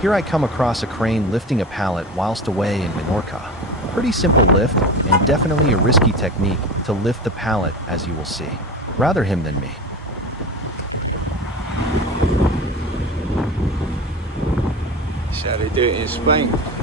Here I come across a crane lifting a pallet whilst away in Menorca. Pretty simple lift, and definitely a risky technique to lift the pallet, as you will see. Rather him than me. That's how they do it in Spain.